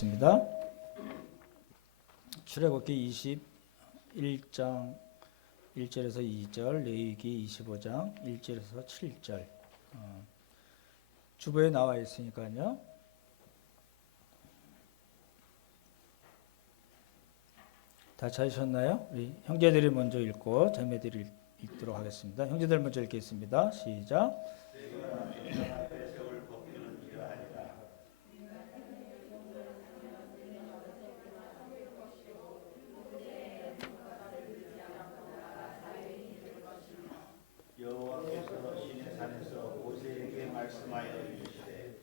있습니다. 출애굽기 21장 1절에서 2절, 레위기 25장 1절에서 7절 주보에 나와 있으니까요. 다 찾으셨나요? 우리 형제들이 먼저 읽고 자매들이 읽도록 하겠습니다. 형제들 먼저 읽겠습니다. 시작. 여호와께서 시내 산에서 모세에게 말씀하여 이르시되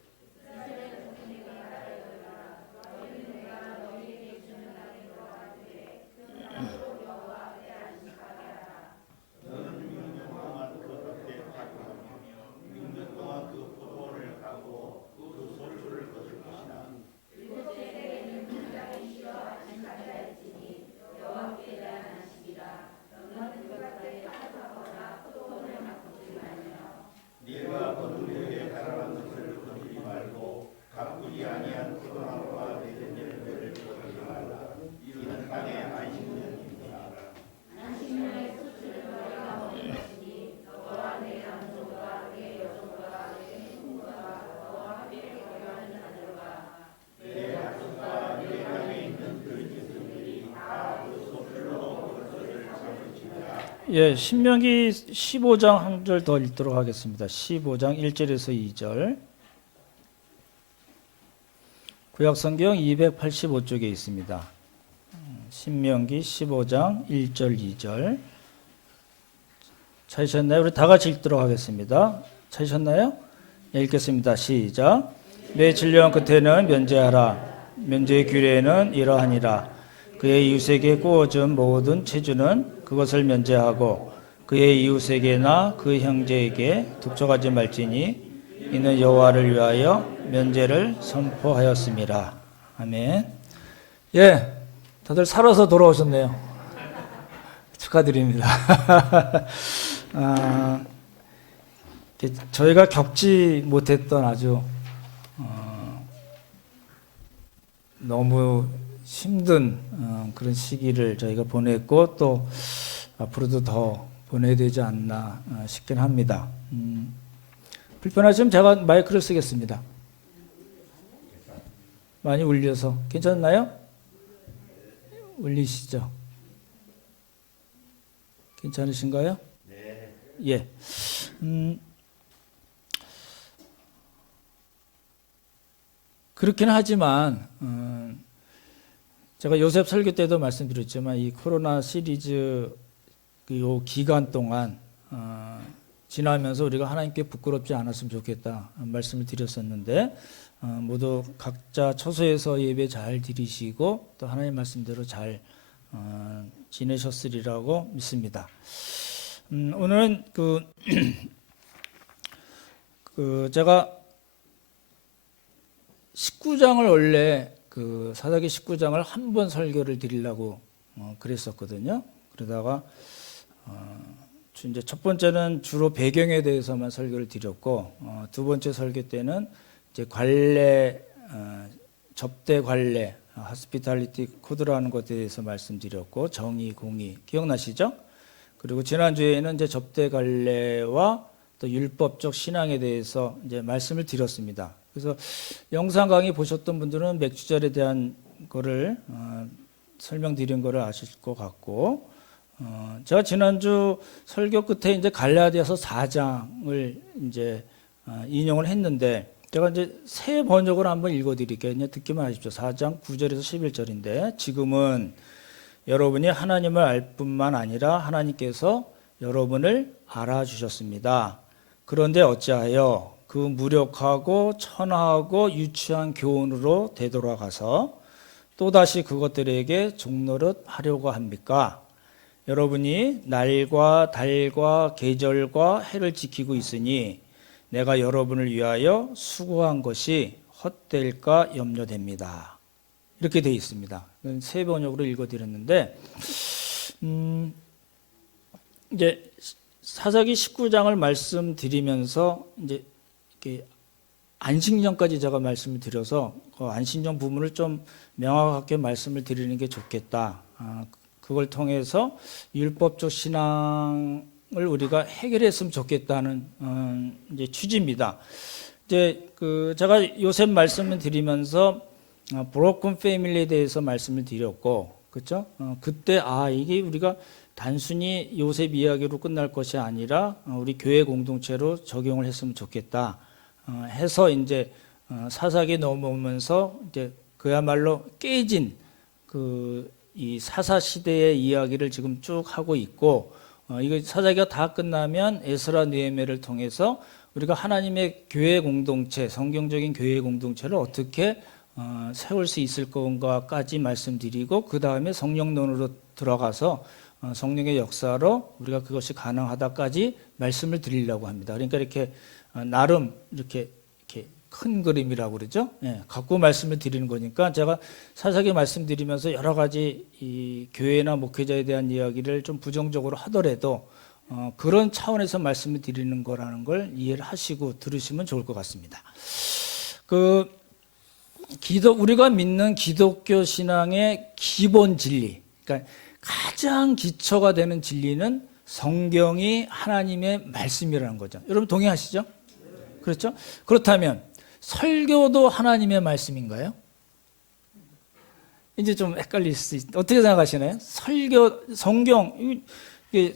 너는 6년 동안 그 밭에 파고하며 6년 동안 그 포도원을 가고 그 소출을 거둘 것이나 네가 거둔 후에 자라난 것을 거두지 말고 가꾸지 아니한 포도나무와 맺은 열매를 거두지 말라. 이는 땅의 안식년입니다. 내 약속과 내 땅에 있는 그 짐승들이 다 그 소출로 그것을 삼을지니라. 예, 신명기 15장 한 절 더 읽도록 하겠습니다. 15장 1절에서 2절. 구약성경 285쪽에 있습니다. 신명기 15장 1절 2절. 찾으셨나요? 우리 다 같이 읽도록 하겠습니다. 찾으셨나요? 네, 읽겠습니다. 시작. 내 진령 끝에는 면제하라. 면제의 규례에는 이러하니라. 그의 이웃에게 꾸어준 모든 체주는 그것을 면제하고 그의 이웃에게나 그 형제에게 독촉하지 말지니 이는 여호와를 위하여 면제를 선포하였습니다. 아멘. 예, 다들 살아서 돌아오셨네요. 축하드립니다. 저희가 겪지 못했던 아주 너무 힘든 그런 시기를 저희가 보냈고 또 앞으로도 더 보내야 되지 않나 싶긴 합니다. 불편하시면 제가 마이크를 쓰겠습니다. 많이 울려서 괜찮나요? 울리시죠? 괜찮으신가요? 네. 예. 그렇긴 하지만 제가 요셉 설교 때도 말씀드렸지만 이 코로나 시리즈 요 기간 동안 지나면서 우리가 하나님께 부끄럽지 않았으면 좋겠다 말씀을 드렸었는데 모두 각자 처소에서 예배 잘 드리시고 또 하나님 말씀대로 잘 지내셨으리라고 믿습니다. 오늘은 제가 19장을 원래 사사기 19장을 한 번 설교를 드리려고 그랬었거든요. 그러다가 이제 첫 번째는 주로 배경에 대해서만 설교를 드렸고 두 번째 설교 때는 이제 관례 접대 관례 하스피탈리티 코드라는 것에 대해서 말씀드렸고 정의 공의 기억나시죠? 그리고 지난주에는 이제 접대 관례와 또 율법적 신앙에 대해서 이제 말씀을 드렸습니다. 그래서 영상 강의 보셨던 분들은 맥주절에 대한 거를 설명드린 거를 아실 것 같고 제가 지난주 설교 끝에 이제 갈라디아서 4장을 이제 인용을 했는데 제가 이제 새 번역을 한번 읽어드릴게요. 그냥 듣기만 하십시오. 4장 9절에서 11절인데 지금은 여러분이 하나님을 알 뿐만 아니라 하나님께서 여러분을 알아주셨습니다. 그런데 어찌하여 그 무력하고 천하하고 유치한 교훈으로 되돌아가서 또다시 그것들에게 종노릇 하려고 합니까? 여러분이 날과 달과 계절과 해를 지키고 있으니 내가 여러분을 위하여 수고한 것이 헛될까 염려됩니다. 이렇게 되어 있습니다. 세 번역으로 읽어드렸는데 이제 사사기 19장을 말씀드리면서 이제 이렇게 안식년까지 제가 말씀을 드려서 그 안신령 부분을 좀 명확하게 말씀을 드리는 게 좋겠다. 그걸 통해서 율법적 신앙을 우리가 해결했으면 좋겠다는 이제 취지입니다. 이제 제가 요셉 말씀을 드리면서 브로큰 패밀리에 대해서 말씀을 드렸고, 그렇죠? 그때 이게 우리가 단순히 요셉 이야기로 끝날 것이 아니라 우리 교회 공동체로 적용을 했으면 좋겠다 해서 이제 사사기 넘어오면서 이제 그야말로 깨진 이 사사 시대의 이야기를 지금 쭉 하고 있고, 이거 사사기가 다 끝나면 에스라 느헤미야를 통해서 우리가 하나님의 교회 공동체, 성경적인 교회 공동체를 어떻게 세울 수 있을 건가까지 말씀드리고, 그 다음에 성령론으로 들어가서 성령의 역사로 우리가 그것이 가능하다까지 말씀을 드리려고 합니다. 그러니까 이렇게 나름 이렇게 큰 그림이라고 그러죠. 갖고 말씀을 드리는 거니까 제가 사사기 말씀드리면서 여러 가지 이 교회나 목회자에 대한 이야기를 좀 부정적으로 하더라도 그런 차원에서 말씀을 드리는 거라는 걸 이해를 하시고 들으시면 좋을 것 같습니다. 우리가 믿는 기독교 신앙의 기본 진리, 그러니까 가장 기초가 되는 진리는 성경이 하나님의 말씀이라는 거죠. 여러분 동의하시죠? 그렇죠? 그렇다면 설교도 하나님의 말씀인가요? 이제 좀 헷갈릴 수 있어요. 어떻게 생각하시나요? 성경,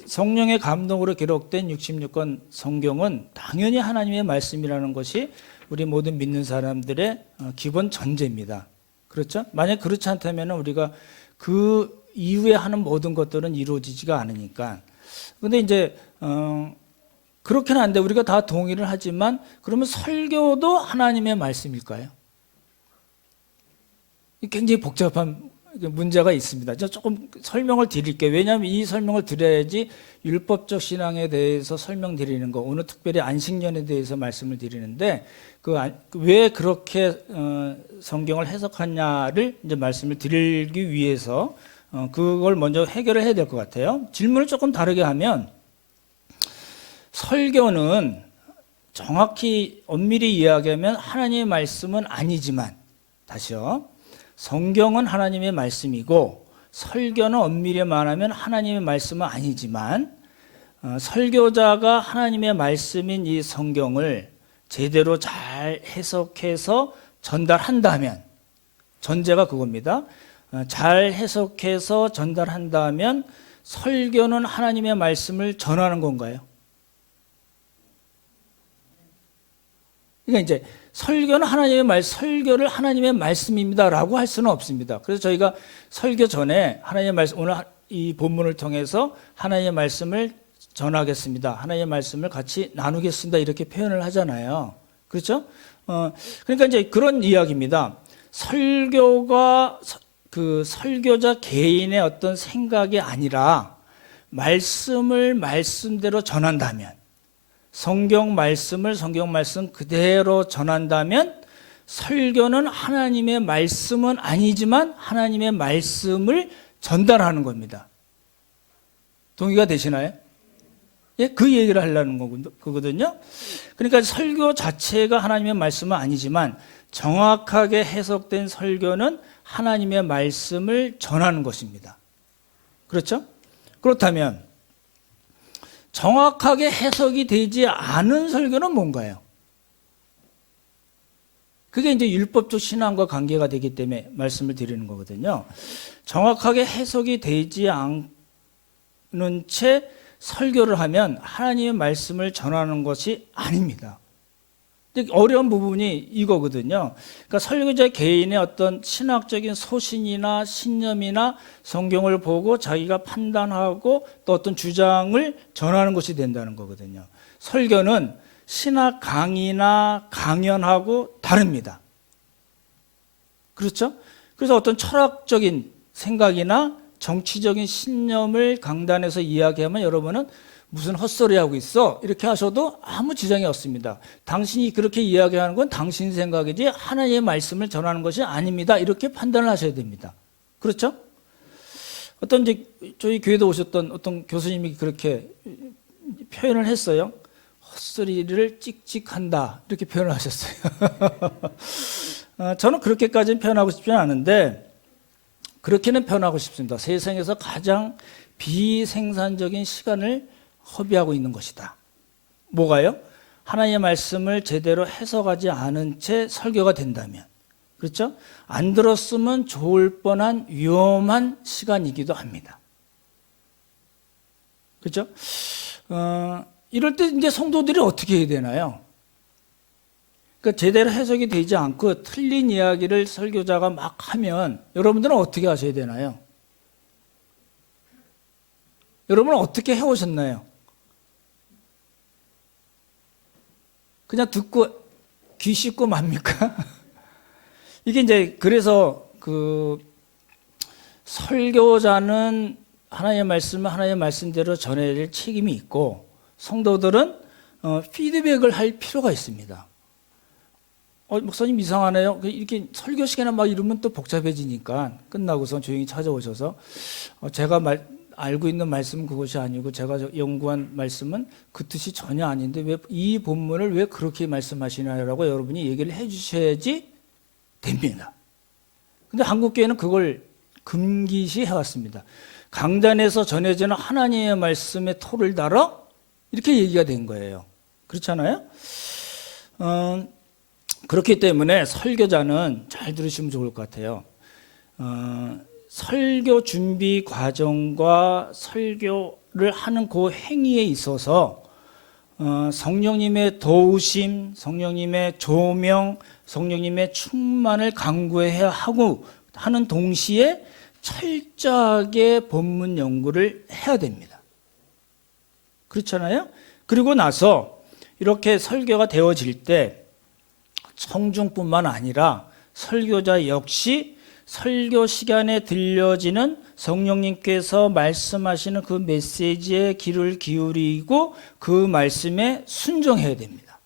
성령의 감동으로 기록된 66권 성경은 당연히 하나님의 말씀이라는 것이 우리 모든 믿는 사람들의 기본 전제입니다. 그렇죠? 만약 그렇지 않다면 우리가 그 이후에 하는 모든 것들은 이루어지지가 않으니까. 근데 이제 그렇게는 안 돼. 우리가 다 동의를 하지만 그러면 설교도 하나님의 말씀일까요? 굉장히 복잡한 문제가 있습니다. 제가 조금 설명을 드릴게요. 왜냐하면 이 설명을 드려야지 율법적 신앙에 대해서 설명드리는 거, 오늘 특별히 안식년에 대해서 말씀을 드리는데 왜 그렇게 성경을 해석하냐를 이제 말씀을 드리기 위해서 그걸 먼저 해결을 해야 될 것 같아요. 질문을 조금 다르게 하면 설교는 정확히 엄밀히 이야기하면 하나님의 말씀은 아니지만, 다시요, 성경은 하나님의 말씀이고 설교는 엄밀히 말하면 하나님의 말씀은 아니지만 설교자가 하나님의 말씀인 이 성경을 제대로 잘 해석해서 전달한다면, 전제가 그겁니다. 잘 해석해서 전달한다면 설교는 하나님의 말씀을 전하는 건가요? 그러니까 이제 설교는 설교를 하나님의 말씀입니다라고 할 수는 없습니다. 그래서 저희가 설교 전에 하나님의 말씀, 오늘 이 본문을 통해서 하나님의 말씀을 전하겠습니다. 하나님의 말씀을 같이 나누겠습니다. 이렇게 표현을 하잖아요. 그렇죠? 그러니까 이제 그런 이야기입니다. 설교가 설교자 개인의 어떤 생각이 아니라 말씀을 말씀대로 전한다면, 성경 말씀을 성경 말씀 그대로 전한다면 설교는 하나님의 말씀은 아니지만 하나님의 말씀을 전달하는 겁니다. 동의가 되시나요? 예, 그 얘기를 하려는 거거든요. 그러니까 설교 자체가 하나님의 말씀은 아니지만 정확하게 해석된 설교는 하나님의 말씀을 전하는 것입니다. 그렇죠? 그렇다면 정확하게 해석이 되지 않은 설교는 뭔가요? 그게 이제 율법적 신앙과 관계가 되기 때문에 말씀을 드리는 거거든요. 정확하게 해석이 되지 않는 채 설교를 하면 하나님의 말씀을 전하는 것이 아닙니다. 어려운 부분이 이거거든요. 그러니까 설교자 개인의 어떤 신학적인 소신이나 신념이나 성경을 보고 자기가 판단하고 또 어떤 주장을 전하는 것이 된다는 거거든요. 설교는 신학 강의나 강연하고 다릅니다. 그렇죠? 그래서 어떤 철학적인 생각이나 정치적인 신념을 강단에서 이야기하면 여러분은 무슨 헛소리하고 있어? 이렇게 하셔도 아무 지장이 없습니다. 당신이 그렇게 이야기하는 건 당신 생각이지 하나님의 말씀을 전하는 것이 아닙니다. 이렇게 판단을 하셔야 됩니다. 그렇죠? 어떤 이제 저희 교회도 오셨던 어떤 교수님이 그렇게 표현을 했어요. 헛소리를 찍찍한다 이렇게 표현을 하셨어요. 저는 그렇게까지는 표현하고 싶지는 않은데 그렇게는 표현하고 싶습니다. 세상에서 가장 비생산적인 시간을 허비하고 있는 것이다. 뭐가요? 하나님의 말씀을 제대로 해석하지 않은 채 설교가 된다면, 그렇죠? 안 들었으면 좋을 뻔한 위험한 시간이기도 합니다. 그렇죠? 이럴 때 이제 성도들이 어떻게 해야 되나요? 그러니까 제대로 해석이 되지 않고 틀린 이야기를 설교자가 막 하면 여러분들은 어떻게 하셔야 되나요? 여러분은 어떻게 해오셨나요? 그냥 듣고 귀 씻고 맙니까? 이게 이제 그래서 그 설교자는 하나님의 말씀을 하나님의 말씀대로 전해야 될 책임이 있고 성도들은 피드백을 할 필요가 있습니다. 목사님 이상하네요. 이렇게 설교 시간에 막 이러면 또 복잡해지니까 끝나고서 조용히 찾아오셔서 제가 알고 있는 말씀은 그것이 아니고 제가 연구한 말씀은 그 뜻이 전혀 아닌데 왜 이 본문을 왜 그렇게 말씀하시나요라고 여러분이 얘기를 해주셔야지 됩니다. 근데 한국교회는 그걸 금기시 해왔습니다. 강단에서 전해지는 하나님의 말씀에 토를 달아 이렇게 얘기가 된 거예요. 그렇잖아요? 그렇기 때문에 설교자는 잘 들으시면 좋을 것 같아요. 설교 준비 과정과 설교를 하는 그 행위에 있어서 성령님의 도우심, 성령님의 조명, 성령님의 충만을 간구해야 하고 하는 동시에 철저하게 본문 연구를 해야 됩니다. 그렇잖아요? 그리고 나서 이렇게 설교가 되어질 때 청중뿐만 아니라 설교자 역시 설교 시간에 들려지는 성령님께서 말씀하시는 그 메시지에 귀를 기울이고 그 말씀에 순종해야 됩니다.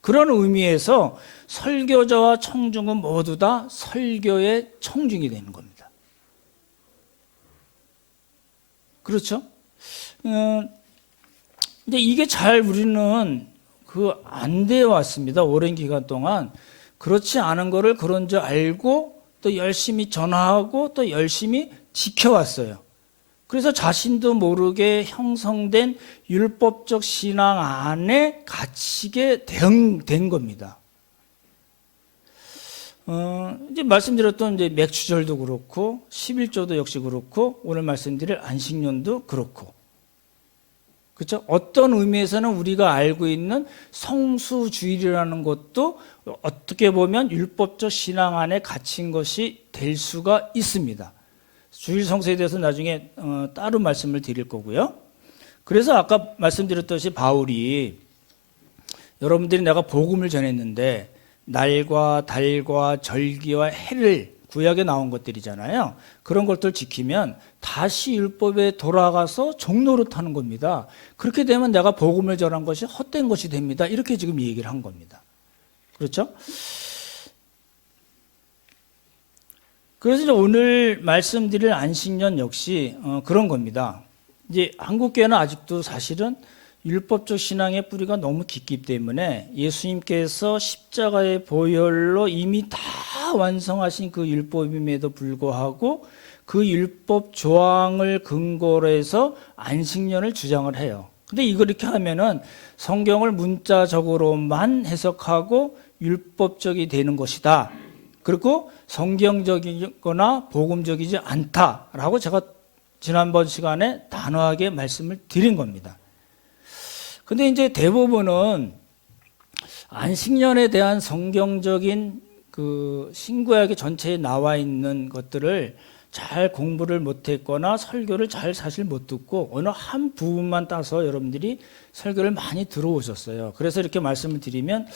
그런 의미에서 설교자와 청중은 모두 다 설교의 청중이 되는 겁니다. 그렇죠? 근데 이게 잘 우리는 안 되어 왔습니다. 오랜 기간 동안. 그렇지 않은 거를 그런 줄 알고 또 열심히 전하고 또 열심히 지켜왔어요. 그래서 자신도 모르게 형성된 율법적 신앙 안에 갇히게 된 겁니다. 이제 말씀드렸던 이제 맥주절도 그렇고 11조도 역시 그렇고 오늘 말씀드릴 안식년도 그렇고 그렇죠? 어떤 의미에서는 우리가 알고 있는 성수주일이라는 것도 어떻게 보면 율법적 신앙 안에 갇힌 것이 될 수가 있습니다. 주일 성수에 대해서 나중에 따로 말씀을 드릴 거고요. 그래서 아까 말씀드렸듯이 바울이 여러분들이 내가 복음을 전했는데 날과 달과 절기와 해를 구약에 나온 것들이잖아요. 그런 것들 지키면 다시 율법에 돌아가서 종노릇하는 겁니다. 그렇게 되면 내가 복음을 전한 것이 헛된 것이 됩니다. 이렇게 지금 얘기를 한 겁니다. 그렇죠? 그래서 이제 오늘 말씀드릴 안식년 역시 그런 겁니다. 이제 한국교회는 아직도 사실은 율법적 신앙의 뿌리가 너무 깊기 때문에 예수님께서 십자가의 보혈로 이미 다 완성하신 그 율법임에도 불구하고 그 율법 조항을 근거로 해서 안식년을 주장을 해요. 근데 이렇게 하면은 성경을 문자적으로만 해석하고 율법적이 되는 것이다. 그리고 성경적이거나 복음적이지 않다라고 제가 지난번 시간에 단호하게 말씀을 드린 겁니다. 근데 이제 대부분은 안식년에 대한 성경적인 그 신구약의 전체에 나와 있는 것들을 잘 공부를 못했거나 설교를 잘 사실 못 듣고 어느 한 부분만 따서 여러분들이 설교를 많이 들어오셨어요. 그래서 이렇게 말씀을 드리면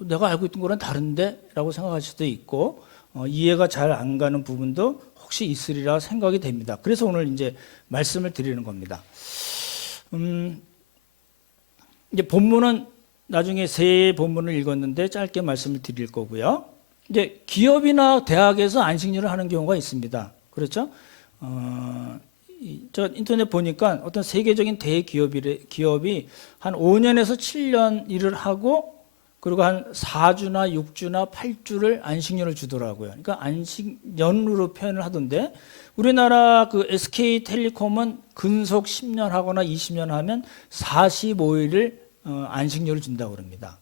내가 알고 있던 거랑 다른데? 라고 생각할 수도 있고 이해가 잘 안 가는 부분도 혹시 있으리라 생각이 됩니다. 그래서 오늘 이제 말씀을 드리는 겁니다. 이제 본문은 나중에 세 본문을 읽었는데 짧게 말씀을 드릴 거고요. 이제 기업이나 대학에서 안식년을 하는 경우가 있습니다. 그렇죠? 저 인터넷 보니까 어떤 세계적인 대기업이 한 5년에서 7년 일을 하고 그리고 한 4주나 6주나 8주를 안식년을 주더라고요. 그러니까 안식년으로 표현을 하던데 우리나라 그 SK텔레콤은 근속 10년 하거나 20년 하면 45일을 안식년을 준다고 그럽니다.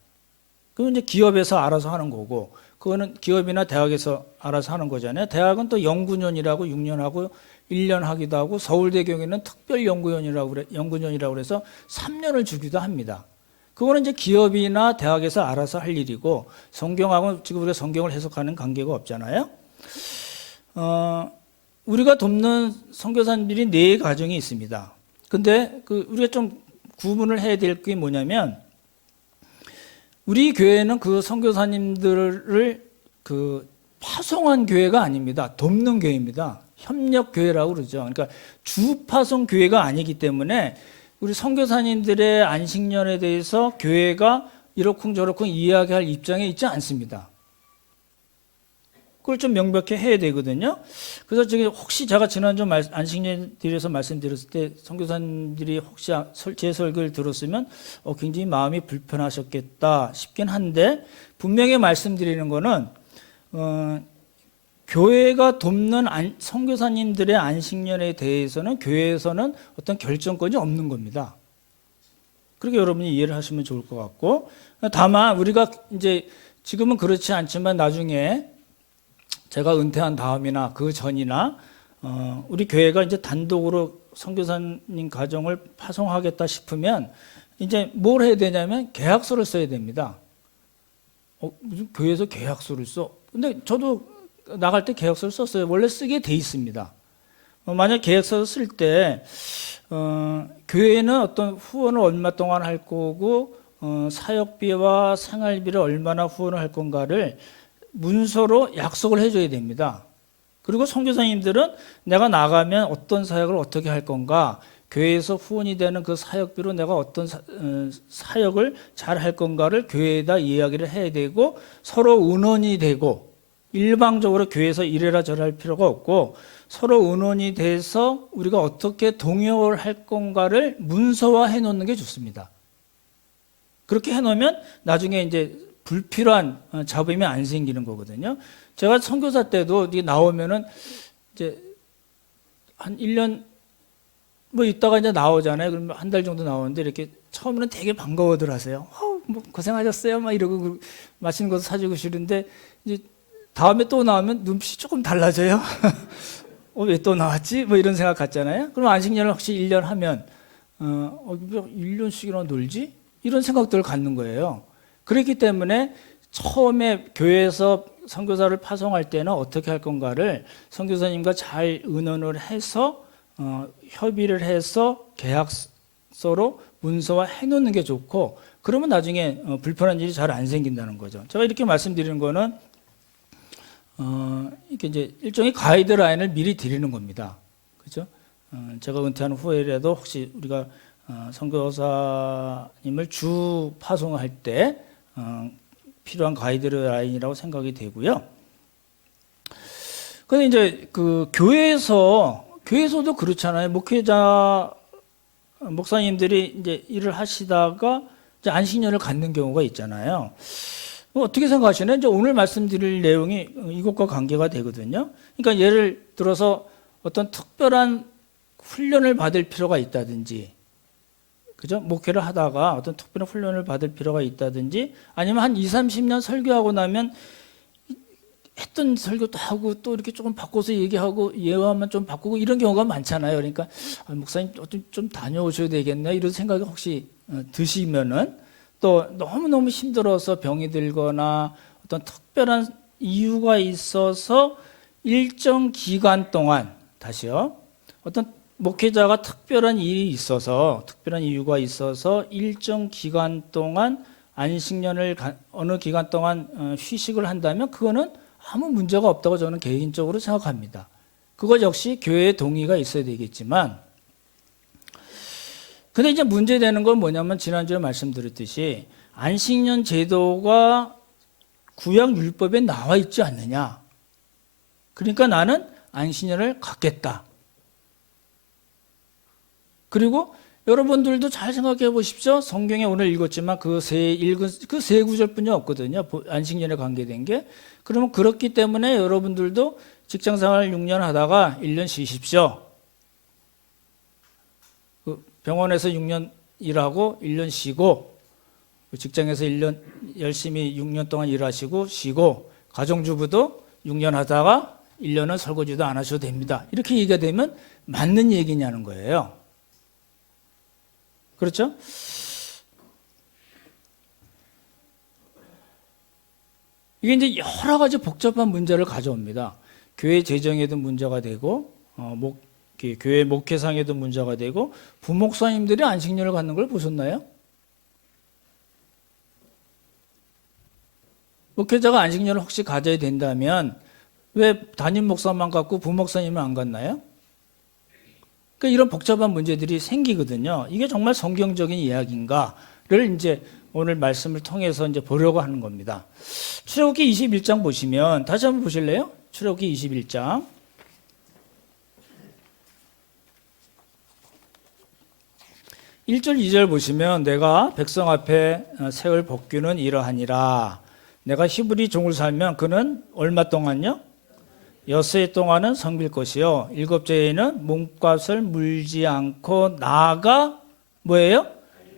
그건 이제 기업에서 알아서 하는 거고 그거는 기업이나 대학에서 알아서 하는 거잖아요. 대학은 또 연구년이라고 6년하고 1년 하기도 하고 서울대 경우에는 연구년이라고 그래서 3년을 주기도 합니다. 그거는 이제 기업이나 대학에서 알아서 할 일이고 성경하고 지금 우리가 성경을 해석하는 관계가 없잖아요. 우리가 돕는 선교사님들이 4가정이 있습니다. 근데 우리가 좀 구분을 해야 될 게 뭐냐면 우리 교회는 그 선교사님들을 파송한 교회가 아닙니다. 돕는 교회입니다. 협력 교회라고 그러죠. 그러니까 주파송 교회가 아니기 때문에 우리 선교사님들의 안식년에 대해서 교회가 이러쿵저러쿵 이야기할 입장에 있지 않습니다. 그걸 좀 명백히 해야 되거든요. 그래서 혹시 제가 지난주 안식년에 말씀드렸을 때 선교사님들이 혹시 제 설교를 들었으면 굉장히 마음이 불편하셨겠다 싶긴 한데 분명히 말씀드리는 거는 교회가 돕는 선교사님들의 안식년에 대해서는 교회에서는 어떤 결정권이 없는 겁니다. 그렇게 여러분이 이해를 하시면 좋을 것 같고 다만 우리가 이제 지금은 그렇지 않지만 나중에 제가 은퇴한 다음이나 그 전이나 우리 교회가 이제 단독으로 선교사님 가정을 파송하겠다 싶으면 이제 뭘 해야 되냐면 계약서를 써야 됩니다. 무슨 교회에서 계약서를 써? 근데 저도 나갈 때 계약서를 썼어요. 원래 쓰게 돼 있습니다. 만약 계약서를 쓸 때 교회는 어떤 후원을 얼마 동안 할 거고 사역비와 생활비를 얼마나 후원을 할 건가를 문서로 약속을 해줘야 됩니다. 그리고 선교사님들은 내가 나가면 어떤 사역을 어떻게 할 건가, 교회에서 후원이 되는 그 사역비로 내가 어떤 사역을 잘 할 건가를 교회에다 이야기를 해야 되고 서로 의논이 되고 일방적으로 교회에서 이래라 저래라 할 필요가 없고 서로 의논이 돼서 우리가 어떻게 동역을 할 건가를 문서화해 놓는 게 좋습니다. 그렇게 해 놓으면 나중에 이제 불필요한 잡음이 안 생기는 거거든요. 제가 선교사 때도 나오면은 이제 한 1년 뭐 있다가 이제 나오잖아요. 그러면 한 달 정도 나오는데 이렇게 처음에는 되게 반가워들 하세요. 뭐 고생하셨어요. 막 이러고 맛있는 것도 사주고 싫은데 이제 다음에 또 나오면 눈빛이 조금 달라져요. 왜 또 나왔지? 뭐 이런 생각 같잖아요. 그럼 안식년을 혹시 1년 하면 1년씩이나 놀지? 이런 생각들을 갖는 거예요. 그렇기 때문에 처음에 교회에서 선교사를 파송할 때는 어떻게 할 건가를 선교사님과 잘 의논을 해서 협의를 해서 계약서로 문서화 해놓는 게 좋고 그러면 나중에 불편한 일이 잘 안 생긴다는 거죠. 제가 이렇게 말씀드리는 거는 이렇게 이제 일종의 가이드라인을 미리 드리는 겁니다. 그렇죠? 제가 은퇴한 후에라도 혹시 우리가 선교사님을 주 파송할 때 필요한 가이드라인이라고 생각이 되고요. 근데 이제 교회에서도 그렇잖아요. 목사님들이 이제 일을 하시다가 이제 안식년을 갖는 경우가 있잖아요. 어떻게 생각하시나요? 이제 오늘 말씀드릴 내용이 이것과 관계가 되거든요. 그러니까 예를 들어서 어떤 특별한 훈련을 받을 필요가 있다든지, 그죠? 목회를 하다가 어떤 특별한 훈련을 받을 필요가 있다든지, 아니면 한 20, 30년 설교하고 나면 했던 설교도 하고 또 이렇게 조금 바꿔서 얘기하고 예화만 좀 바꾸고 이런 경우가 많잖아요. 그러니까 목사님 좀 다녀오셔야 되겠네 이런 생각이 혹시 드시면은 또 너무너무 힘들어서 병이 들거나 어떤 특별한 이유가 있어서 일정 기간 동안 다시요. 어떤 목회자가 특별한 일이 있어서 특별한 이유가 있어서 일정 기간 동안 안식년을 어느 기간 동안 휴식을 한다면 그거는 아무 문제가 없다고 저는 개인적으로 생각합니다. 그것 역시 교회의 동의가 있어야 되겠지만 근데 이제 문제되는 건 뭐냐면 지난주에 말씀드렸듯이 안식년 제도가 구약 율법에 나와 있지 않느냐. 그러니까 나는 안식년을 갖겠다. 그리고 여러분들도 잘 생각해 보십시오. 성경에 오늘 읽었지만 그 세 구절뿐이 없거든요. 안식년에 관계된 게. 그러면 그렇기 때문에 여러분들도 직장생활 6년 하다가 1년 쉬십시오. 그 병원에서 6년 일하고 1년 쉬고, 직장에서 1년 열심히 6년 동안 일하시고 쉬고, 가정주부도 6년 하다가 1년은 설거지도 안 하셔도 됩니다. 이렇게 얘기가 되면 맞는 얘기냐는 거예요. 그렇죠? 이게 이제 여러 가지 복잡한 문제를 가져옵니다. 교회 재정에도 문제가 되고, 교회 목회상에도 문제가 되고, 부목사님들이 안식년을 갖는 걸 보셨나요? 목회자가 안식년을 혹시 가져야 된다면 왜 담임 목사만 갖고 부목사님은 안 갖나요? 그러니까 이런 복잡한 문제들이 생기거든요. 이게 정말 성경적인 이야기인가를 이제 오늘 말씀을 통해서 이제 보려고 하는 겁니다. 출애굽기 21장 보시면 다시 한번 보실래요? 출애굽기 21장. 1절 2절 보시면 내가 백성 앞에 세울 법규는 이러하니라. 내가 히브리 종을 살면 그는 얼마 동안요? 엿새 동안은 성빌 것이요 7째에는 몸값을 물지 않고 나아가 뭐예요?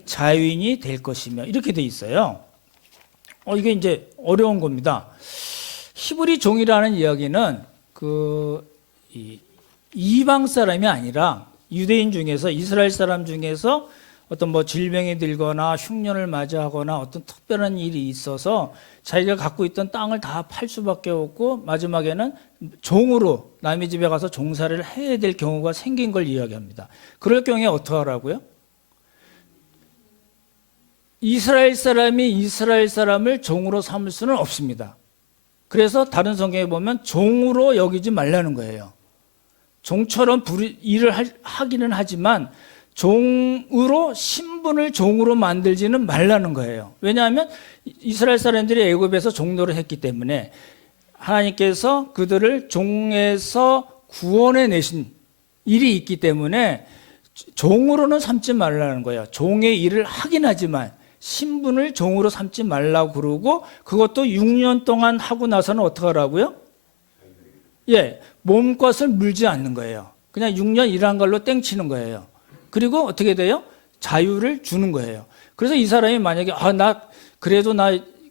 자유인이 될 것이며 이렇게 돼 있어요. 이게 이제 어려운 겁니다. 히브리 종이라는 이야기는 이방 사람이 아니라 유대인 중에서 이스라엘 사람 중에서 어떤 질병이 들거나 흉년을 맞이하거나 어떤 특별한 일이 있어서 자기가 갖고 있던 땅을 다 팔 수밖에 없고 마지막에는 종으로 남의 집에 가서 종살이를 해야 될 경우가 생긴 걸 이야기합니다. 그럴 경우에 어떻게 하라고요? 이스라엘 사람이 이스라엘 사람을 종으로 삼을 수는 없습니다. 그래서 다른 성경에 보면 종으로 여기지 말라는 거예요. 종처럼 일을 하기는 하지만 종으로 신분을 종으로 만들지는 말라는 거예요. 왜냐하면 이스라엘 사람들이 애굽에서 종노를 했기 때문에 하나님께서 그들을 종에서 구원해 내신 일이 있기 때문에 종으로는 삼지 말라는 거예요. 종의 일을 하긴 하지만 신분을 종으로 삼지 말라고 그러고 그것도 6년 동안 하고 나서는 어떻게 하라고요? 몸값을 물지 않는 거예요. 그냥 6년 일한 걸로 땡치는 거예요. 그리고 어떻게 돼요? 자유를 주는 거예요. 그래서 이 사람이 만약에 그래도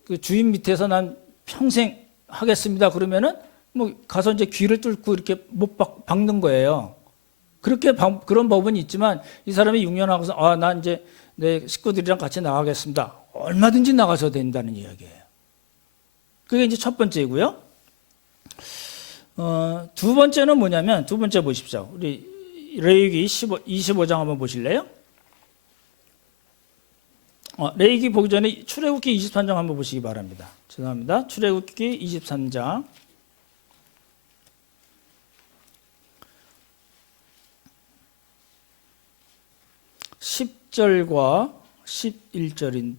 그 주인 밑에서 난 평생 하겠습니다. 그러면은 가서 이제 귀를 뚫고 이렇게 못 박는 거예요. 그런 법은 있지만 이 사람이 6년 하고서 난 이제 내 식구들이랑 같이 나가겠습니다. 얼마든지 나가서 된다는 이야기예요. 그게 이제 첫 번째고요. 두 번째는 뭐냐면 두 번째 보십시오. 우리 레위기 25장 한번 보실래요? 레위기 보기 전에 출애굽기 23장 한번 보시기 바랍니다. 죄송합니다. 출애굽기 23장 10절과 11절인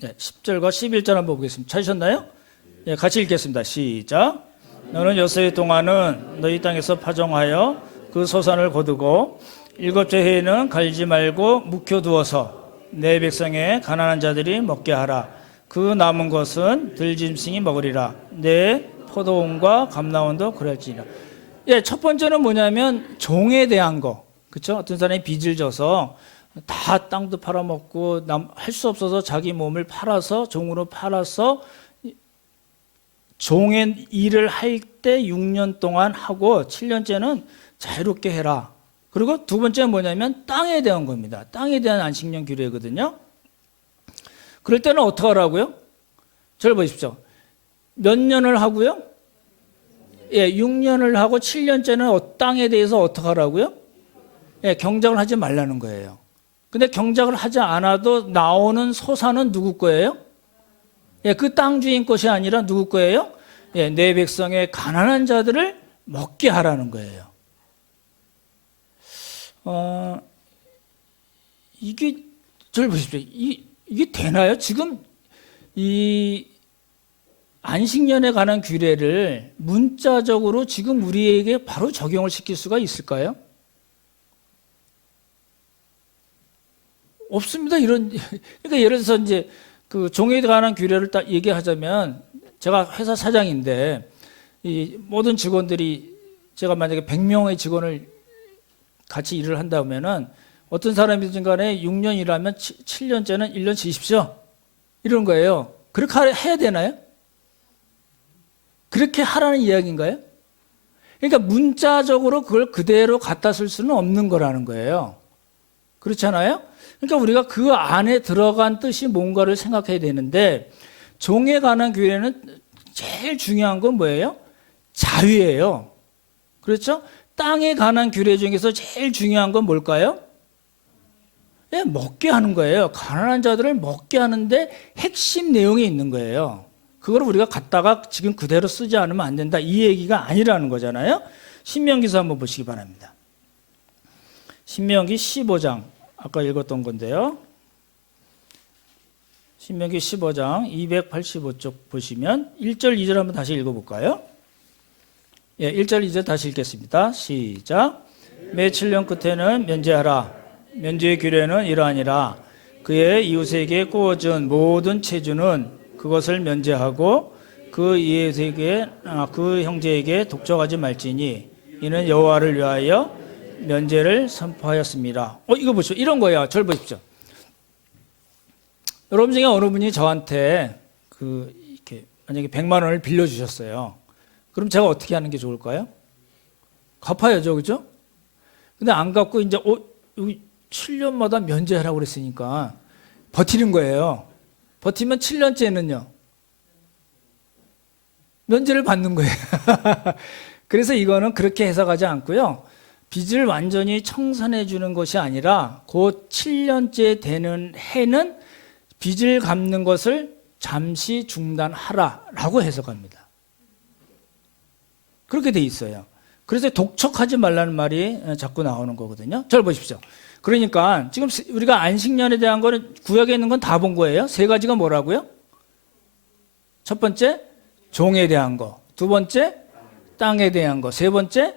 10절과 11절 한번 보겠습니다. 찾으셨나요? 같이 읽겠습니다. 시작. 너는 엿새 동안은 너희 땅에서 파종하여 그 소산을 거두고 7째 해에는 갈지 말고 묵혀두어서 내 백성의 가난한 자들이 먹게 하라. 그 남은 것은 들짐승이 먹으리라. 내 포도원과 감나원도 그럴지니라. 첫 번째는 뭐냐면 종에 대한 거. 그렇죠? 어떤 사람이 빚을 져서 다 땅도 팔아먹고 할 수 없어서 자기 몸을 팔아서 종으로 팔아서 종의 일을 할 때 6년 동안 하고 7년째는 자유롭게 해라. 그리고 두 번째는 뭐냐면 땅에 대한 겁니다. 땅에 대한 안식년 규례거든요. 그럴 때는 어떻게 하라고요? 저를 보십시오. 몇 년을 하고요? 6년을 하고 7년째는 땅에 대해서 어떻게 하라고요? 경작을 하지 말라는 거예요. 근데 경작을 하지 않아도 나오는 소산은 누구 거예요? 그 땅 주인 것이 아니라 누구 거예요? 내 백성의 가난한 자들을 먹게 하라는 거예요. 이게 저를 보십시오. 이게 되나요? 지금 이 안식년에 관한 규례를 문자적으로 지금 우리에게 바로 적용을 시킬 수가 있을까요? 없습니다. 이런 그러니까 예를 들어서 이제 그 종에 관한 규례를 딱 얘기하자면 제가 회사 사장인데 이 모든 직원들이 제가 만약에 100명의 직원을 같이 일을 한다면은 어떤 사람이든 간에 6년 일하면 7년째는 1년 쉬십시오. 이런 거예요. 그렇게 해야 되나요? 그렇게 하라는 이야기인가요? 그러니까 문자적으로 그걸 그대로 갖다 쓸 수는 없는 거라는 거예요. 그렇잖아요? 그러니까 우리가 그 안에 들어간 뜻이 뭔가를 생각해야 되는데 종에 관한 규례는 제일 중요한 건 뭐예요? 자유예요. 그렇죠? 땅에 관한 규례 중에서 제일 중요한 건 뭘까요? 예, 먹게 하는 거예요. 가난한 자들을 먹게 하는데 핵심 내용이 있는 거예요. 그걸 우리가 갖다가 지금 그대로 쓰지 않으면 안 된다. 이 얘기가 아니라는 거잖아요. 신명기서 한번 보시기 바랍니다. 신명기 15장 아까 읽었던 건데요. 신명기 15장 285쪽 보시면 1절 2절 한번 다시 읽어볼까요? 예, 1절 2절 다시 읽겠습니다. 시작. 매 7년 끝에는 면제하라. 면제의 규례는 이러하니라. 그의 이웃에게 구워준 모든 체주는 그것을 면제하고 그 이웃에게 그 형제에게 독점하지 말지니 이는 여호와를 위하여 면제를 선포하였습니다. 이거 보시죠. 이런 거예요. 절 보십시오. 여러분 중에 어느 분이 저한테 이렇게 만약에 100만 원을 빌려 주셨어요. 그럼 제가 어떻게 하는 게 좋을까요? 갚아야죠, 그죠? 근데 안 갚고 이제 여기 7년마다 면제하라고 그랬으니까 버티는 거예요. 버티면 7년째는요 면제를 받는 거예요. 그래서 이거는 그렇게 해석하지 않고요. 빚을 완전히 청산해 주는 것이 아니라 곧 7년째 되는 해는 빚을 갚는 것을 잠시 중단하라라고 해석합니다. 그렇게 돼 있어요. 그래서 독촉하지 말라는 말이 자꾸 나오는 거거든요. 잘 보십시오. 그러니까 지금 우리가 안식년에 대한 거는 구약에 있는 건 다 본 거예요. 세 가지가 뭐라고요? 첫 번째, 종에 대한 거. 두 번째, 땅에 대한 거. 세 번째,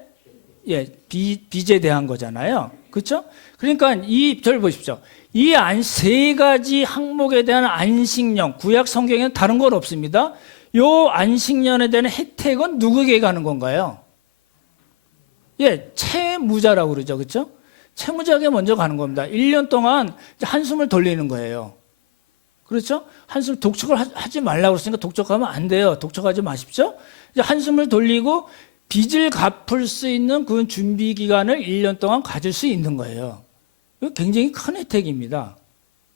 빚에 대한 거잖아요. 그렇죠? 그러니까 절 보십시오. 이 세 가지 항목에 대한 안식년, 구약 성경에는 다른 건 없습니다. 요 안식년에 대한 혜택은 누구에게 가는 건가요? 채무자라고 그러죠. 그렇죠? 채무자에게 먼저 가는 겁니다. 1년 동안 한숨을 돌리는 거예요. 그렇죠? 한숨 독촉을 하지 말라고 그랬으니까 독촉하면 안 돼요. 독촉하지 마십시오. 이제 한숨을 돌리고 빚을 갚을 수 있는 그 준비 기간을 1년 동안 가질 수 있는 거예요. 이거 굉장히 큰 혜택입니다.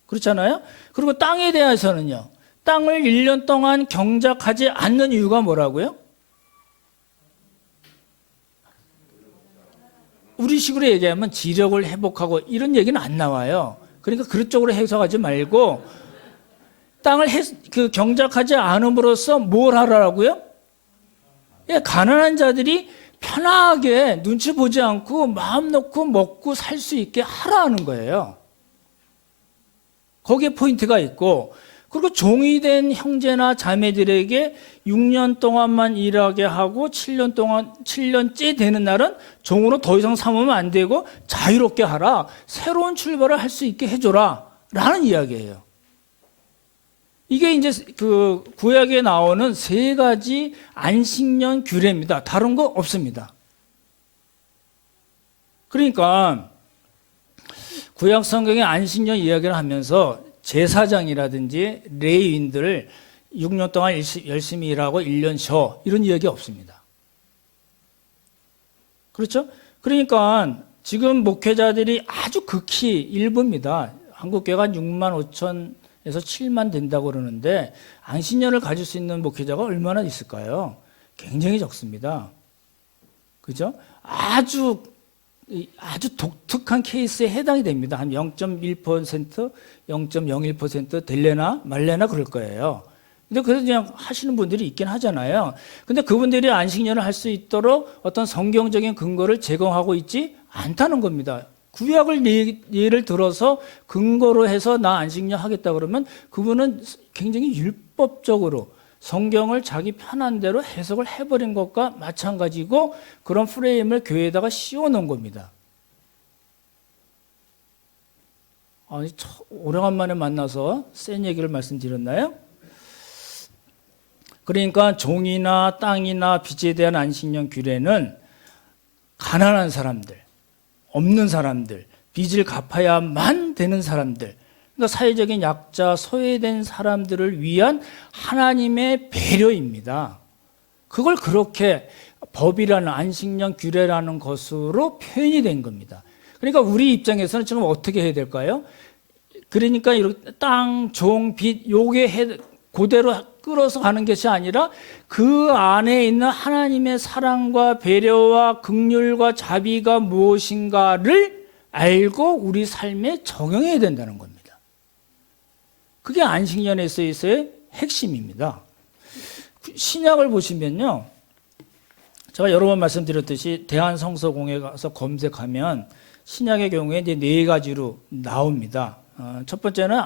그렇잖아요? 그리고 땅에 대해서는요. 땅을 1년 동안 경작하지 않는 이유가 뭐라고요? 우리식으로 얘기하면 지력을 회복하고 이런 얘기는 안 나와요. 그러니까 그쪽으로 해석하지 말고 땅을 경작하지 않음으로써 뭘 하라고요? 가난한 자들이 편하게 눈치 보지 않고 마음 놓고 먹고 살 수 있게 하라는 거예요. 거기에 포인트가 있고, 그리고 종이 된 형제나 자매들에게 6년 동안만 일하게 하고 7년째 되는 날은 종으로 더 이상 삼으면 안 되고 자유롭게 하라. 새로운 출발을 할 수 있게 해줘라. 라는 이야기예요. 이게 이제 그 구약에 나오는 세 가지 안식년 규례입니다. 다른 거 없습니다. 그러니까 구약 성경의 안식년 이야기를 하면서 제사장이라든지 레위인들을 6년 동안 열심히 일하고 1년 쉬어 이런 이야기 없습니다. 그렇죠? 그러니까 지금 목회자들이 아주 극히 일부입니다. 한국교회가 6만 5천에서 7만 된다고 그러는데 안식년을 가질 수 있는 목회자가 얼마나 있을까요? 굉장히 적습니다. 그죠? 아주 독특한 케이스에 해당이 됩니다. 한 0.1%, 0.01% 될래나 말래나 그럴 거예요. 근데 그래도 그냥 하시는 분들이 있긴 하잖아요. 근데 그분들이 안식년을 할 수 있도록 어떤 성경적인 근거를 제공하고 있지 않다는 겁니다. 구약을 예를 들어서 근거로 해서 나 안식년 하겠다 그러면 그분은 굉장히 율법적으로 성경을 자기 편한 대로 해석을 해버린 것과 마찬가지고 그런 프레임을 교회에다가 씌워놓은 겁니다. 오래간만에 만나서 센 얘기를 말씀드렸나요? 그러니까 종이나 땅이나 빚에 대한 안식년 규례는 가난한 사람들, 없는 사람들, 빚을 갚아야만 되는 사람들, 그러니까 사회적인 약자, 소외된 사람들을 위한 하나님의 배려입니다. 그걸 그렇게 법이라는 안식년 규례라는 것으로 표현이 된 겁니다. 그러니까 우리 입장에서는 지금 어떻게 해야 될까요? 그러니까 이렇게 땅, 종, 빚 요게 그대로 끌어서 가는 것이 아니라 그 안에 있는 하나님의 사랑과 배려와 긍휼과 자비가 무엇인가를 알고 우리 삶에 적용해야 된다는 겁니다. 그게 안식년에 있어서의 핵심입니다. 신약을 보시면요, 제가 여러 번 말씀드렸듯이 대한성서공회 가서 검색하면 신약의 경우에 이제 4가지로 나옵니다. 첫 번째는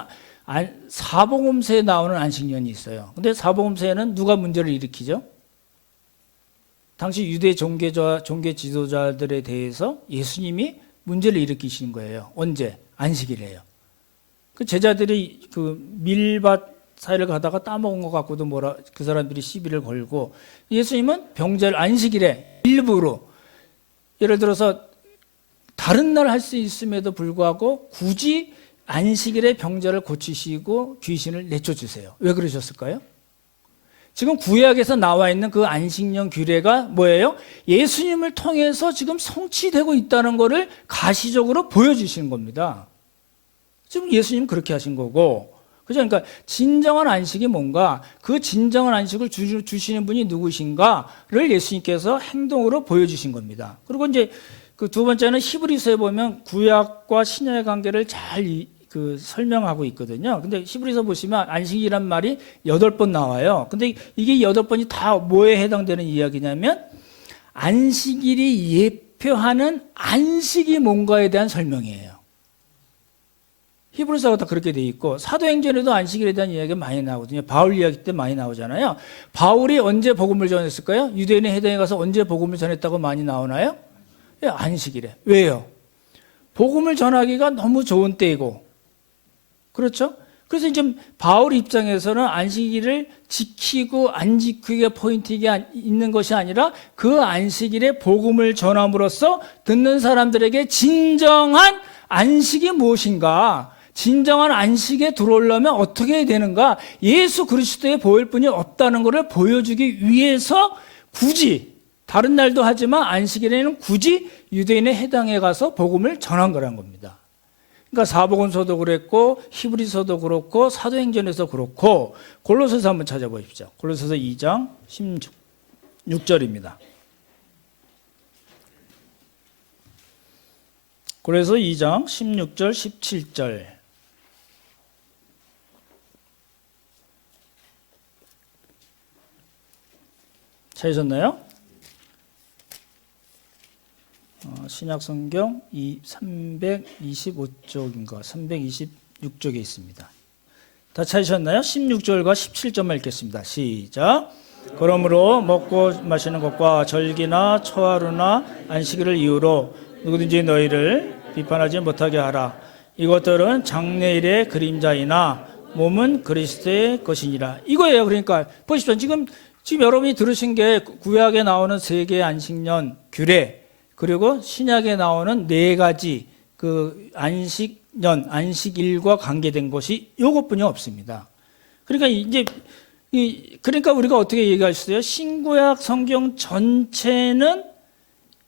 사복음서에 나오는 안식년이 있어요. 근데 사복음서에는 누가 문제를 일으키죠? 당시 유대 종교 지도자들에 대해서 예수님이 문제를 일으키신 거예요. 언제? 안식일이에요. 그 제자들이 그 밀밭 사이를 가다가 따먹은 것 갖고도 그 사람들이 시비를 걸고, 예수님은 병자를 안식일에 일부러, 예를 들어서 다른 날 할 수 있음에도 불구하고 굳이 안식일에 병자를 고치시고 귀신을 내쫓으세요. 왜 그러셨을까요? 지금 구약에서 나와 있는 그 안식년 규례가 뭐예요? 예수님을 통해서 지금 성취되고 있다는 것을 가시적으로 보여주시는 겁니다. 지금 예수님 그렇게 하신 거고, 그죠? 그러니까 진정한 안식이 뭔가, 그 진정한 안식을 주시는 분이 누구신가를 예수님께서 행동으로 보여주신 겁니다. 그리고 이제 그 두 번째는 히브리서에 보면 구약과 신약의 관계를 잘 설명하고 있거든요. 근데 히브리서 보시면 안식이란 말이 8번 나와요. 근데 이게 8번이 다 뭐에 해당되는 이야기냐면 안식일이 예표하는 안식이 뭔가에 대한 설명이에요. 히브리서가 다 그렇게 돼 있고, 사도행전에도 안식일에 대한 이야기가 많이 나오거든요. 바울 이야기 때 많이 나오잖아요. 바울이 언제 복음을 전했을까요? 유대인의 회당에 가서 언제 복음을 전했다고 많이 나오나요? 예, 안식일에. 왜요? 복음을 전하기가 너무 좋은 때이고, 그렇죠? 그래서 이제 바울 입장에서는 안식일을 지키고 안 지키기가 포인트가 있는 것이 아니라 그 안식일에 복음을 전함으로써 듣는 사람들에게 진정한 안식이 무엇인가, 진정한 안식에 들어오려면 어떻게 해야 되는가, 예수 그리스도의 보혈뿐이 없다는 것을 보여주기 위해서 굳이 다른 날도 하지만 안식일에는 굳이 유대인의 회당에 가서 복음을 전한 거란 겁니다. 그러니까 사복음서도 그랬고 히브리서도 그렇고 사도행전에서 그렇고, 골로새서 한번 찾아보십시오. 골로새서 2장 16절입니다. 골로새서 2장 16절 17절. 찾으셨나요? 신약성경 325쪽인가 326쪽에 있습니다. 다 찾으셨나요? 16절과 17절만 읽겠습니다. 시작. 그러므로 먹고 마시는 것과 절기나 초하루나 안식일을 이유로 누구든지 너희를 비판하지 못하게 하라. 이것들은 장래일의 그림자이나 몸은 그리스도의 것이니라. 이거예요. 그러니까 보십시오. 지금 여러분이 들으신 게 구약에 나오는 3개의 안식년 규례, 그리고 신약에 나오는 4가지 그 안식년, 안식일과 관계된 것이 이것뿐이 없습니다. 그러니까 이제 그러니까 우리가 어떻게 얘기할 수 있어요? 신구약 성경 전체는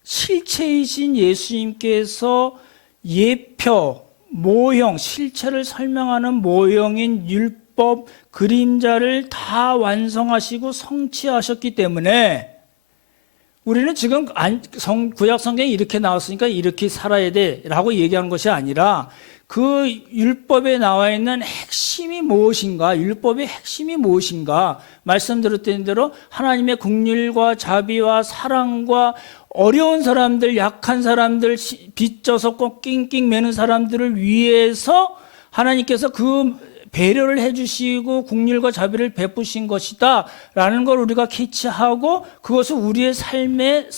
실체이신 예수님께서 예표, 모형, 실체를 설명하는 모형인 율법, 그림자를 다 완성하시고 성취하셨기 때문에 우리는 지금 구약 성경이 이렇게 나왔으니까 이렇게 살아야 돼라고 얘기하는 것이 아니라 그 율법에 나와 있는 핵심이 무엇인가, 율법의 핵심이 무엇인가, 말씀드렸던 대로 하나님의 긍휼과 자비와 사랑과 어려운 사람들, 약한 사람들, 빚져서 꼭 낑낑 매는 사람들을 위해서 하나님께서 그 배려를 해주시고 긍휼과 자비를 베푸신 것이다 라는 걸 우리가 캐치하고 그것을 우리의 삶에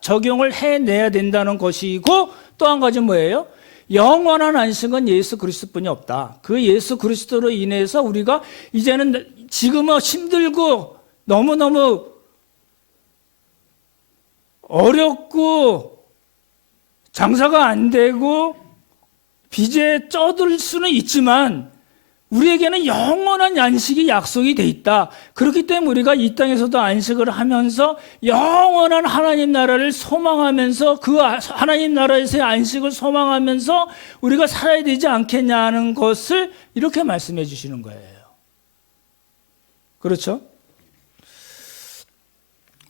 적용을 해내야 된다는 것이고, 또 한 가지 뭐예요? 영원한 안식은 예수 그리스도뿐이 없다. 그 예수 그리스도로 인해서 우리가 이제는 지금은 힘들고 너무너무 어렵고 장사가 안 되고 빚에 쩌들 수는 있지만 우리에게는 영원한 안식이 약속이 돼 있다. 그렇기 때문에 우리가 이 땅에서도 안식을 하면서 영원한 하나님 나라를 소망하면서 그 하나님 나라에서의 안식을 소망하면서 우리가 살아야 되지 않겠냐는 것을 이렇게 말씀해 주시는 거예요. 그렇죠?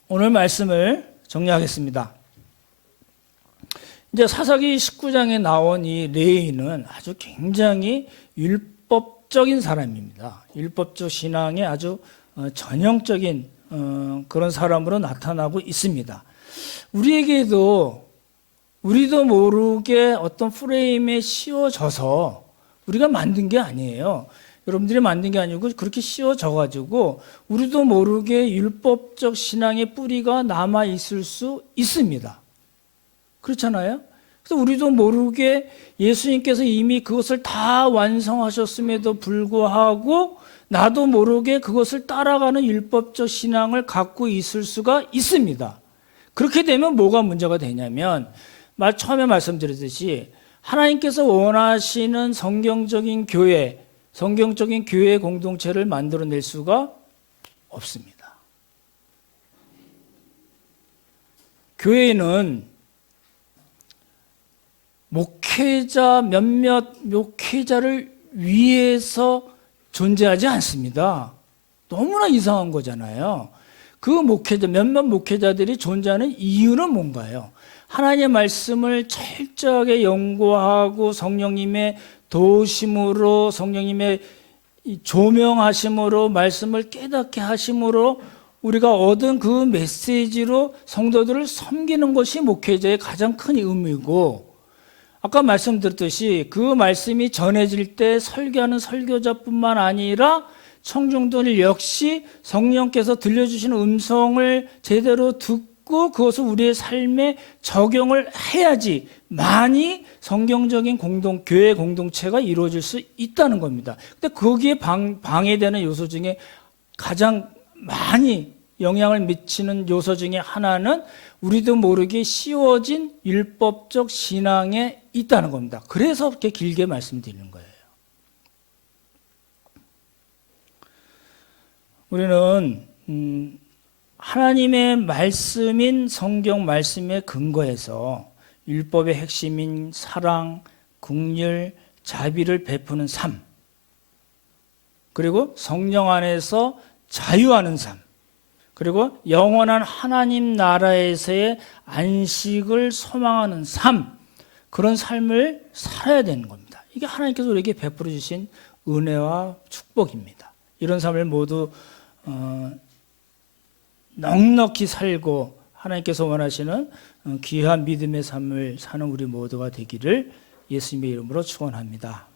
오늘 말씀을 정리하겠습니다. 이제 사사기 19장에 나온 이 레위는 아주 굉장히 율법적인 사람입니다. 율법적 신앙의 아주 전형적인 그런 사람으로 나타나고 있습니다. 우리도 모르게 어떤 프레임에 씌워져서 우리가 만든 게 아니에요. 여러분들이 만든 게 아니고 그렇게 씌워져 가지고 우리도 모르게 율법적 신앙의 뿌리가 남아 있을 수 있습니다. 그렇잖아요? 그래서 우리도 모르게 예수님께서 이미 그것을 다 완성하셨음에도 불구하고 나도 모르게 그것을 따라가는 율법적 신앙을 갖고 있을 수가 있습니다. 그렇게 되면 뭐가 문제가 되냐면 처음에 말씀드렸듯이 하나님께서 원하시는 성경적인 교회 공동체를 만들어낼 수가 없습니다. 교회는 몇몇 목회자를 위해서 존재하지 않습니다. 너무나 이상한 거잖아요. 몇몇 목회자들이 존재하는 이유는 뭔가요? 하나님의 말씀을 철저하게 연구하고 성령님의 도우심으로 성령님의 조명하심으로 말씀을 깨닫게 하심으로 우리가 얻은 그 메시지로 성도들을 섬기는 것이 목회자의 가장 큰 의미고, 아까 말씀드렸듯이 그 말씀이 전해질 때 설교하는 설교자뿐만 아니라 청중들 역시 성령께서 들려주시는 음성을 제대로 듣고 그것을 우리의 삶에 적용을 해야지 많이 성경적인 교회 공동체가 이루어질 수 있다는 겁니다. 근데 거기에 방해되는 요소 중에 가장 많이 영향을 미치는 요소 중에 하나는 우리도 모르게 씌워진 율법적 신앙에 있다는 겁니다. 그래서 그렇게 길게 말씀드리는 거예요. 우리는 하나님의 말씀인 성경 말씀에 근거해서 율법의 핵심인 사랑, 긍휼, 자비를 베푸는 삶, 그리고 성령 안에서 자유하는 삶, 그리고 영원한 하나님 나라에서의 안식을 소망하는 삶, 그런 삶을 살아야 되는 겁니다. 이게 하나님께서 우리에게 베풀어 주신 은혜와 축복입니다. 이런 삶을 모두 넉넉히 살고 하나님께서 원하시는 귀한 믿음의 삶을 사는 우리 모두가 되기를 예수님의 이름으로 축원합니다.